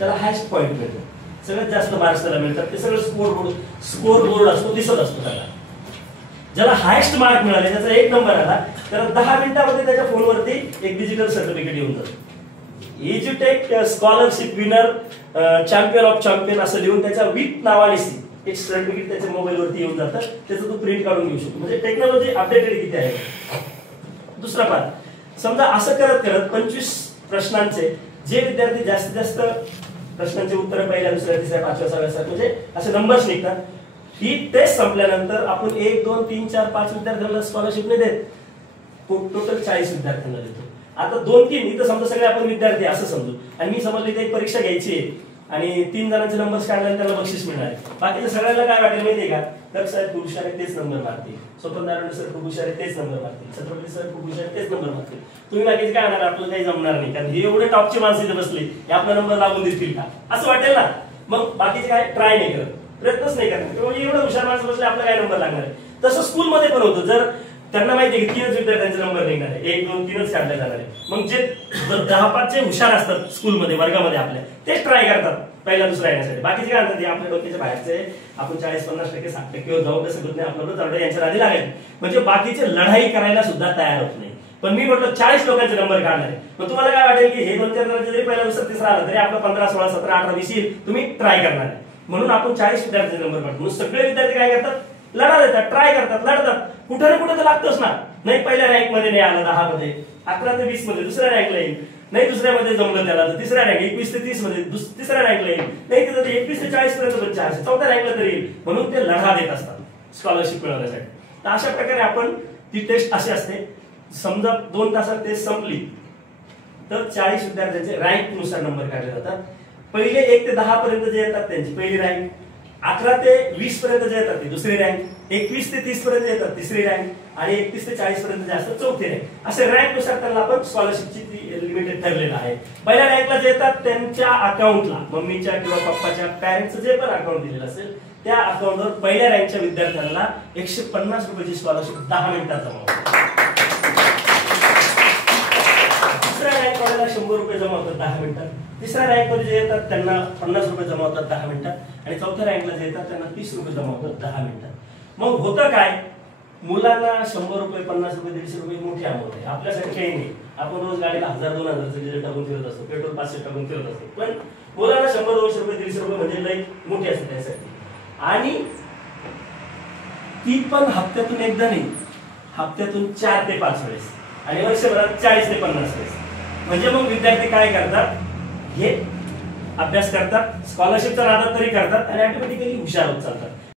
त्याला highest point मिळतो, सगळ्यात जास्त मार्क्स त्याला मिळतात. ते सगळं स्कोर बोर्ड असतो, दिसत असतो त्याला. ज्याला हायस्ट मार्क मिळाले, त्याचा 1 नंबर आला, तर 10 मिनिटांमध्ये त्याच्या फोनवरती एक डिजिटल सर्टिफिकेट येऊन जातं. एज्युटेक scholarship winner champion of champion असं लिहून त्याच्या विथ नावाने एक सर्टिफिकेट त्याच्या मोबाईलवरती येऊन जातं. त्याचं तो प्रिंट काढून घेऊ शकतो. म्हणजे टेक्नॉलॉजी अपडेटेड किती आहे. दुसरा पार्ट, समजा असं करत करत 25 प्रश्नांचे जे विद्यार्थी जास्तीत जास्त प्रश्नांचे उत्तर पहिल्या, दुसऱ्या, तिसऱ्या, 5व्या, 6व्या असे असे नंबर्स निघतात. ही टेस्ट संपल्यानंतर आपण 1, 2, 3, 4, 5 विद्यार्थ्यांना स्कॉलरशिप नाही देत, टोटल 40 विद्यार्थ्यांना देतो. आता 2, 3 इथं समजा सगळे आपण विद्यार्थी असं समजू, आणि मी समजली तर एक परीक्षा घ्यायची आहे आणि 3 जणांचे नंबर्स काढले, त्यांना बक्षीस मिळणार आहे. बाकीच्या सगळ्यांना काय वाटेल माहितीये का, दक्ष साहेब खूप हुशार तेच नंबर मारतील, स्वतंत्र सर खूप हुशार तेच नंबर मारतील, छत्रपती सर खूप हुशार तेच नंबर मारतील. तुम्ही बाकीचे काय होणार, आपल्याला काही जमणार नाही, कारण हे एवढे टॉपचे माणसं इथे बसले, हे आपला नंबर लागून देतील का असं वाटेल ना. मग बाकीचे काय ट्राय नाही करत, प्रयत्नच नाही करणार, एवढे हुशार माणसं बसले, आपला काय नंबर लागणार आहे. तसं स्कूलमध्ये पण होतं. जर त्यांना माहिती आहे की 3च विद्यार्थ्यांचे नंबर निघणार आहे, 1, 2, 3च काढले जाणार आहे, मग जे 10-5 जे हुशार असतात स्कूलमध्ये, वर्गामध्ये आपल्या, तेच ट्राय करतात पहिला दुसरा येण्यासाठी. बाकीचे काय म्हणतात, आपल्या डोक्याच्या बाहेरचे, आपण 40-50%, 60% जाऊ कसं होत नाही, आपल्याला यांच्या आधी लागायचं. म्हणजे बाकीचे लढाई करायला सुद्धा तयार होत नाही. पण मी म्हटलं 40 लोकांचे नंबर काढणार आहे, मग तुम्हाला काय वाटेल की हे 2-4 जणांचे जरी पहिला दुसरा तिसरा आला तरी आपला 15, 16, 17, 18, 20 येईल, तुम्ही ट्राय करणार आहे. म्हणून आपण 40 विद्यार्थ्यांचे नंबर काढतो. म्हणून सगळे विद्यार्थी काय करतात, लढा देतात, ट्राय करतात, लढतात. कुठे ना कुठे तर लागतोच ना. नाही पहिल्या रँक मध्ये नाही आला, 10 मध्ये, 11 ते 20 मध्ये दुसऱ्या रँकला येईल, नाही दुसऱ्यामध्ये जमलं त्याला तर तिसऱ्या रँक, 21 ते 30 मध्ये तिसऱ्या रँकला येईल, नाही तिथं 21 ते 40 पर्यंत बच्चा असेल, 4थ्या रँकला तरी येईल. म्हणून ते लढा देत असतात स्कॉलरशिप मिळवण्यासाठी. तर अशा प्रकारे आपण ती टेस्ट अशी असते. समजा 2 तासात टेस्ट संपली तर 40 विद्यार्थ्यांचे रँक नुसार नंबर काढले जातात. पहिले 1 ते 10 पर्यंत जे येतात त्यांची पहिली रँक, 11 ते 20 पर्यंत जे येतात ती दुसरी रँक, 21 ते 30 पर्यंत येतात तिसरी रँक, आणि 31 ते 40 पर्यंत जे असतात चौथी रँक. असे रँक नुसार त्यांना आपण स्कॉलरशिपची लिमिटेड ठरलेलं आहे. पहिल्या रँकला जे येतात त्यांच्या अकाउंटला, मम्मीच्या किंवा पप्पाच्या पॅरेंट्सचं जे पण अकाउंट दिलेलं असेल त्या अकाउंटवर पहिल्या रँकच्या विद्यार्थ्यांना 150 रुपयाची स्कॉलरशिप 10 मिनिटात जमा होते. दुसऱ्या रँक वाल्याला 100 रुपये जमा होतात 10 मिनिटात. तिसऱ्या रँक मध्ये जे येतात त्यांना 50 रुपये जमा होतात 10 मिनिटात, आणि चौथ्या रँकला जे येतात त्यांना 30 रुपये जमा होतात 10 मिनिटात. मग होतं काय, मुलांना 100 रुपये, 50 रुपये, 150 रुपये मोठी अमाऊंट आहे. आपल्यासाठी काही नाही, आपण रोज गाडीला 1000-2000 डिझेल टाकून फिरत असतो, पेट्रोल 500 टाकून फिरत असतो. पण मुलांना 100-200 रुपये, 150 रुपये म्हणजे लई मोठी असते त्यासाठी. आणि ती पण हप्त्यातून एकदा नाही, हप्त्यातून 4 ते 5 वेळेस, आणि वर्षभरात 40 ते 50 वेळेस. म्हणजे मग विद्यार्थी काय करतात, हे अभ्यास करतात, स्कॉलरशिपचा नादात तरी करतात, आणि ऑटोमॅटिकली हुशार होत चालतात.